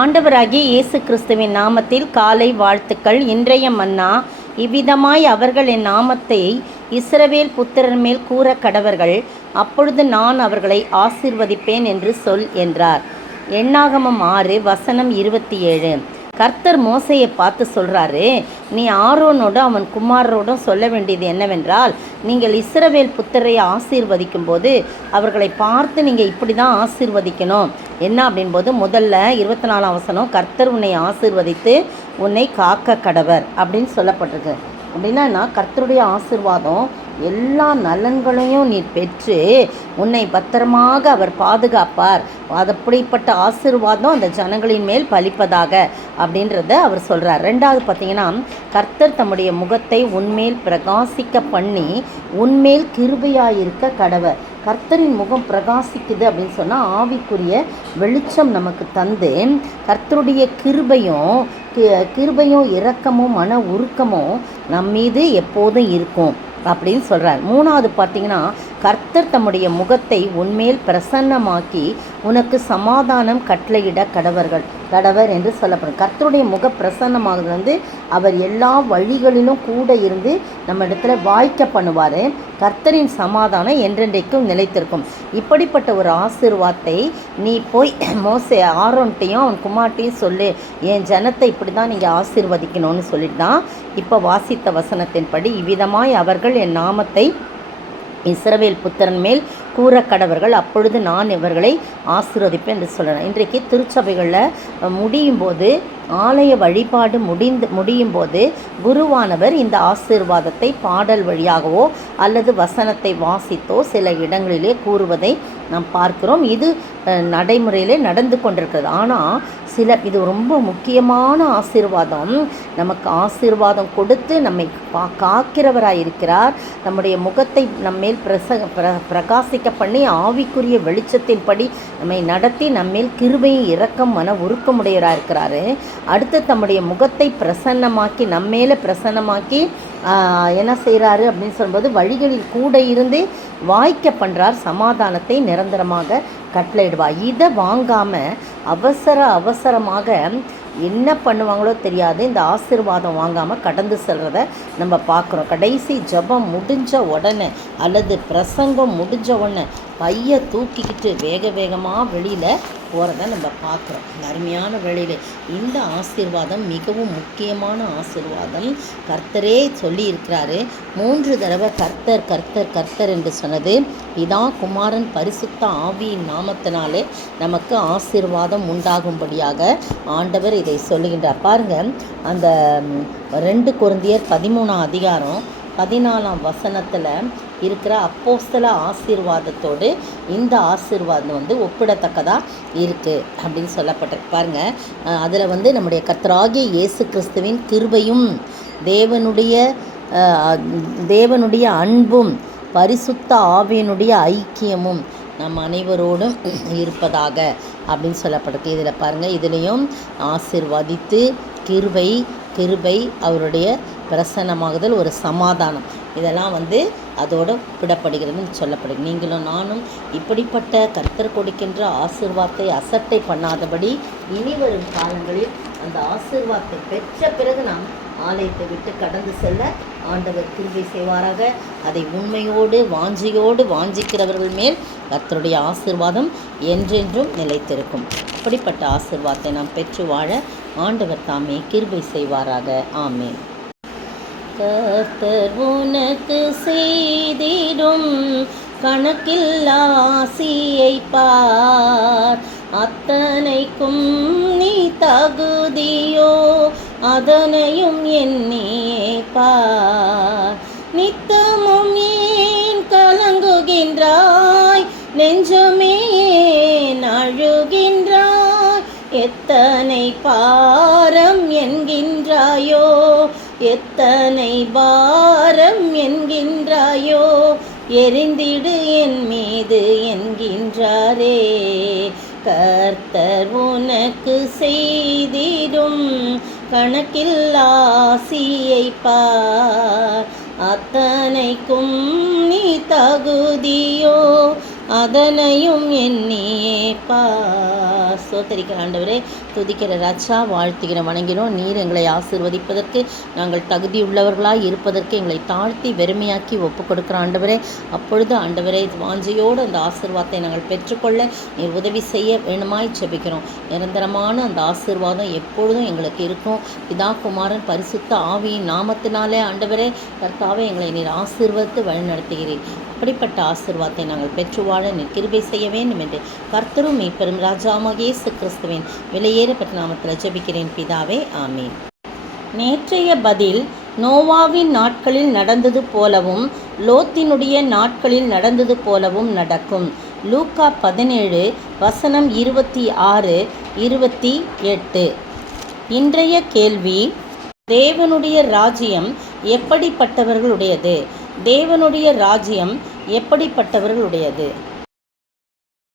ஆண்டவராகிய இயேசு கிறிஸ்துவின் நாமத்தில் காலை வாழ்த்துக்கள். இன்றைய மன்னா, இவ்விதமாய் அவர்கள் என் நாமத்தை இஸ்ரவேல் புத்திரர் மேல் கூற கடவர்கள், அப்பொழுது நான் அவர்களை ஆசீர்வதிப்பேன் என்று சொல் என்றார். எண்ணாகமம் 6 வசனம் 27. கர்த்தர் மோசையை பார்த்து சொல்கிறாரு, நீ ஆரோனோடு அவன் குமாரரோடும் சொல்ல வேண்டியது என்னவென்றால், நீங்கள் இஸ்ரவேல் புத்திரை ஆசீர்வதிக்கும் போது அவர்களை பார்த்து நீங்கள் இப்படி தான் ஆசீர்வதிக்கணும். என்ன அப்படின்போது, முதல்ல 24ஆம் வசனம், கர்த்தர் உன்னை ஆசீர்வதித்து உன்னை காக்க கடவர் அப்படின்னு சொல்லப்பட்டிருக்கு. அப்படின்னா கர்த்தருடைய ஆசீர்வாதம் எல்லா நலன்களையும் நீ பெற்று உன்னை பத்திரமாக அவர் பாதுகாப்பார். அப்படிப்பட்ட ஆசீர்வாதம் அந்த ஜனங்களின் மேல் பலிப்பதாக அப்படின்றத அவர் சொல்கிறார். ரெண்டாவது பார்த்திங்கன்னா, கர்த்தர் தம்முடைய முகத்தை உன்மேல் பிரகாசிக்க பண்ணி உன்மேல் கிருபையாயிருக்க கடவர். கர்த்தரின் முகம் பிரகாசிக்குது அப்படின்னு சொன்னால் ஆவிக்குரிய வெளிச்சம் நமக்கு தந்து கர்த்தருடைய கிருபையும் இரக்கமும் மன உருக்கமும் நம் மீது எப்போதும் இருக்கும் அப்படின்னு சொல்கிறார். மூணாவது பார்த்திங்கன்னா, கர்த்தர் தம்முடைய முகத்தை உன்மேல் பிரசன்னமாக்கி உனக்கு சமாதானம் கட்டளையிட கடவர் என்று சொல்லப்படும். கர்த்தருடைய முக பிரசன்னமாகிறது அவர் எல்லா வழிகளிலும் கூட இருந்து நம்ம இடத்துல வாய்க்க பண்ணுவார். கர்த்தரின் சமாதானம் என்றென்றைக்கும் நிலைத்திருக்கும். இப்படிப்பட்ட ஒரு ஆசீர்வாதத்தை நீ போய் ஆரோன்ட்டையும் அவன் குமார்ட்டையும் சொல்லு, என் ஜனத்தை இப்படி தான் நீங்கள் ஆசீர்வதிக்கணும்னு சொல்லிட்டு தான் இப்போ வாசித்த வசனத்தின்படி, இவ்விதமாய் அவர்கள் என் நாமத்தை இஸ்ரவேல் புத்திரன் மேல் கூற கடவர்கள், அப்பொழுது நான் இவர்களை ஆசீர்வதிப்பேன் என்று சொல்கிறேன். இன்றைக்கு திருச்சபைகளில் முடியும் போது, ஆலய வழிபாடு முடியும் போது குருவானவர் இந்த ஆசீர்வாதத்தை பாடல் வழியாகவோ அல்லது வசனத்தை வாசித்தோ சில இடங்களிலே கூறுவதை நாம் பார்க்கிறோம். இது நடைமுறையிலே நடந்து கொண்டிருக்கிறது. ஆனால் இது ரொம்ப முக்கியமான ஆசீர்வாதம். நமக்கு ஆசீர்வாதம் கொடுத்து நம்மை காக்கிறவராய் இருக்கிறார். நம்முடைய முகத்தை நம்மேல் பிரகாசிக்க பண்ணி ஆவிக்குரிய வெளிச்சத்தின்படி நம்மை நடத்தி நம்மேல் கிருபையும் இரக்கம் மன உருக்கமுடையவராக இருக்கிறாரு. அடுத்து தம்முடைய முகத்தை பிரசன்னமாக்கி நம்மேல பிரசன்னமாக்கி என்ன செய்கிறாரு அப்படின்னு சொல்லும்போது, வழிகளில் கூட இருந்து வாய்க்க பண்ணுறார். சமாதானத்தை நிரந்தரமாக கட்டளையிடுவார். இதை வாங்காமல் அவசரமாக என்ன பண்ணுவாங்களோ தெரியாது, இந்த ஆசீர்வாதம் வாங்காமல் கடந்து செல்கிறத நம்ம பார்க்குறோம். கடைசி ஜெபம் முடிஞ்ச உடனே அல்லது பிரசங்கம் முடிஞ்ச உடனே பையை தூக்கிக்கிட்டு வேகமாக வெளியில் போகிறத நம்ம பார்க்குறோம். அருமையான வேளையில் இந்த ஆசீர்வாதம் மிகவும் முக்கியமான ஆசீர்வாதம். கர்த்தரே சொல்லி இருக்கிறாரு, 3 தடவை கர்த்தர் கர்த்தர் கர்த்தர் என்று சொன்னது பிதா குமாரன் பரிசுத்த ஆவியின் நாமத்தினாலே நமக்கு ஆசீர்வாதம் உண்டாகும்படியாக ஆண்டவர் இதை சொல்லுகின்றார். பாருங்கள், அந்த 2 கொரிந்தியர் 13ஆம் அதிகாரம் 14ஆம் வசனத்தில் இருக்கிற அப்போஸ்தல ஆசீர்வாதத்தோடு இந்த ஆசீர்வாதம் ஒப்பிடத்தக்கதாக இருக்குது அப்படின்னு சொல்லப்பட்டிருக்கு. பாருங்கள், அதில் நம்முடைய கர்த்தராகிய இயேசு கிறிஸ்துவின் கிருபையும் தேவனுடைய அன்பும் பரிசுத்த ஆவியினுடைய ஐக்கியமும் நம் அனைவரோடும் இருப்பதாக அப்படின்னு சொல்லப்பட்டிருக்கு. இதில் பாருங்கள், இதுலேயும் ஆசீர்வதித்து கிருபை அவருடைய பிரசன்னமாகுதல், ஒரு சமாதானம், இதெல்லாம் அதோடு ஒப்பிடப்படுகிறதுன்னு சொல்லப்படுது. நீங்களும் நானும் இப்படிப்பட்ட கர்த்தர் கொடுக்கின்ற ஆசீர்வாதத்தை அசட்டை பண்ணாதபடி இனி வரும் காலங்களில் அந்த ஆசீர்வாதத்தை பெற்ற பிறகு நாம் ஆலயத்தை விட்டு கடந்து செல்ல ஆண்டவர் கிருபை செய்வாராக. அதை உண்மையோடு வாஞ்சிக்கிறவர்கள் மேல் கர்த்தருடைய ஆசீர்வாதம் என்றென்றும் நிலைத்திருக்கும். அப்படிப்பட்ட ஆசீர்வாதத்தை நாம் பெற்று வாழ ஆண்டவர் தாமே கிருபை செய்வாராக. ஆமென். கர்த்தர் உனக்கு செய்திடும் கணக்கில்லா ஆசியை பார், அத்தனைக்கும் நீ தகுதியோ அதனையும் எண்ணியே பார். நித்தமும் ஏன் கலங்குகின்றாய், நெஞ்சமே ஏன் அழுகின்றாய், எத்தனை பாரம் என்கின்றாயோ, எத்தனை பாரம் என்கின்றாயோ, எரிந்திடு என் மீது என்கின்றாரே. கர்த்தர் உனக்கு செய்திடும் கணக்கில்லா ஆசியை பார், அத்தனைக்கும் நீ தகுதியோ அதனையும் எண்ணியே ஸ்தோத்திரிக்கிற ஆண்டவரே, துதிக்கிற ராஜா, வாழ்த்துகிற வணங்கினோம். நீர் எங்களை ஆசீர்வதிப்பதற்கு, நாங்கள் தகுதியுள்ளவர்களாய் இருப்பதற்கு எங்களை தாழ்த்தி வெறுமையாக்கி ஒப்பு கொடுக்குற ஆண்டவரே. அப்பொழுது ஆண்டவரே, வாஞ்சையோடு அந்த ஆசீர்வாதத்தை நாங்கள் பெற்றுக்கொள்ள நீர் உதவி செய்ய வேணுமாய் ஜெபிக்கிறோம். நிரந்தரமான அந்த ஆசீர்வாதம் எப்பொழுதும் எங்களுக்கு இருக்கும். பிதா, குமாரன், பரிசுத்த ஆவியின் நாமத்தினாலே ஆண்டவரே கர்த்தாவே, எங்களை நீர் ஆசீர்வதித்து வழிநடத்துகிறீர். அப்படிப்பட்ட ஆசீர்வாதத்தை நாங்கள் பெற்று வாழ நீர் கிருபை செய்ய வேண்டும் என்று கர்த்தரும் மீட்பரும் ராஜாவாகிய இயேசு கிறிஸ்துவின் விலையேறப்பட்ட நாமத்தில் ஜெபிக்கிறேன் பிதாவே, ஆமீன். நேற்றைய பதில் நோவாவின் நாட்களில் நடந்தது போலவும் லோத்தினுடைய நாட்களில் நடந்தது போலவும் நடக்கும். லூக்கா 17 வசனம் 26, 28. இன்றைய கேள்வி: தேவனுடைய ராஜ்யம் எப்படிப்பட்டவர்களுடையது? தேவனுடைய ராஜ்யம் எப்படிப்பட்டவர்களுடையது?